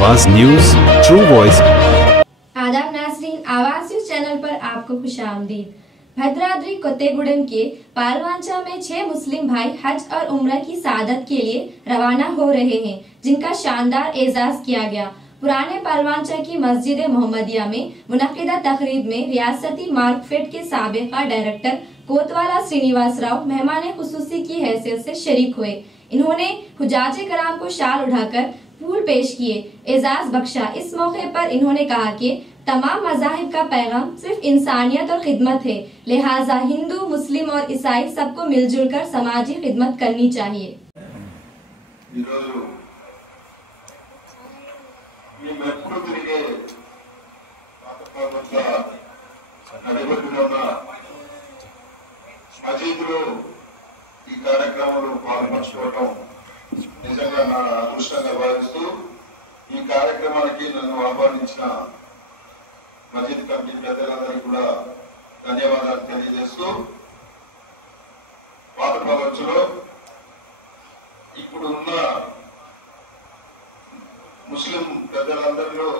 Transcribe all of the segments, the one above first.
आवाज news true voice. आदाब नाज़रीन, आवाज न्यूज चैनल पर आपको खुशामदीद। भद्राद्री कोत्तेगुडेम के पालवांचा में 6 मुस्लिम भाई हज और उम्रा की सादत के लिए रवाना हो रहे हैं, जिनका शानदार एजाज किया गया। पुराने पालवांचा की मस्जिद मोहम्मदिया में मुनक्किदा तकरीब में रियासती मार्कफेड के साबिका डायरेक्टर कोतवाला श्रीनिवास राव मेहमान खुसूसी की हैसियत से शरीक हुए। इन्होंने हुजाजे कराम को शाल उठाकर फूल पेश किए, एजाज बख्शा। इस मौके पर इन्होंने कहा कि तमाम मज़ाहिब का पैगाम सिर्फ इंसानियत और खिदमत है, लिहाजा हिंदू, मुस्लिम और ईसाई सबको मिलजुल कर समाजी खिदमत करनी चाहिए। నిజంగా నా అదృష్టంగా భావిస్తూ ఈ కార్యక్రమానికి నన్ను ఆహ్వానించిన మస్జిద్ కమిటీ పెద్దలందరికీ కూడా ధన్యవాదాలు తెలియజేస్తూ, పాత ప్రపంచంలో ఇప్పుడు ఉన్న ముస్లిం పెద్దలందరిలో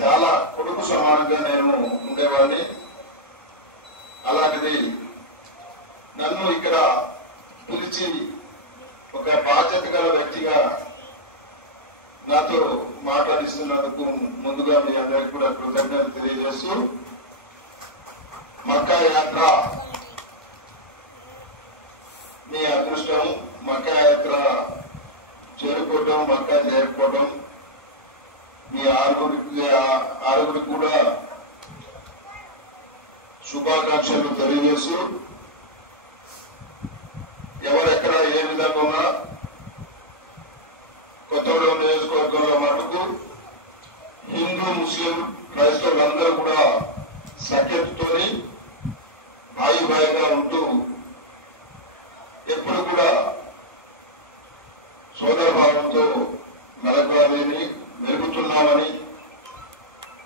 చాలా కొడుకు సమానంగా నేను ఉండేవాడిని. అలాంటిది నన్ను ఇక్కడ పిలిచి ఒక బాధ్యత గల వ్యక్తిగా నాతో మాట్లాడిస్తున్నందుకు ముందుగా మీ అందరికీ కూడా కృతజ్ఞతలు తెలియజేస్తూ, మక్కా యాత్ర మీ అదృష్టం. మక్కా యాత్ర చేరుకోవటం, మక్కా చేరుకోవటం మీ ఆరుగురికి కూడా శుభాకాంక్షలు తెలియజేస్తూ, ఎవరెక్కడ ఏ విధంగా ఉన్నా కొత్తగూడెం నియోజకవర్గంలో మటుకు హిందూ, ముస్లిం, క్రైస్తవులందరూ కూడా సఖ్యతతోని భాయిగా ఉంటూ ఎప్పుడు కూడా సోదర భావంతో మెలుగుతున్నామని,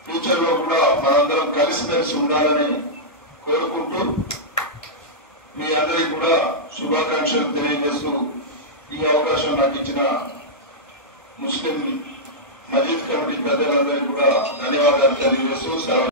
ఫ్యూచర్ లో కూడా మనందరం కలిసిమెలిసి ఉండాలని కోరుకుంటూ మీ అందరికీ కూడా శుభాకాంక్షలు తెలియజేస్తూ, ఈ అవకాశం నాకు ఇచ్చిన ముస్లిం మస్జిద్ కమిటీ పెద్దలందరికీ కూడా ధన్యవాదాలు తెలియజేస్తూ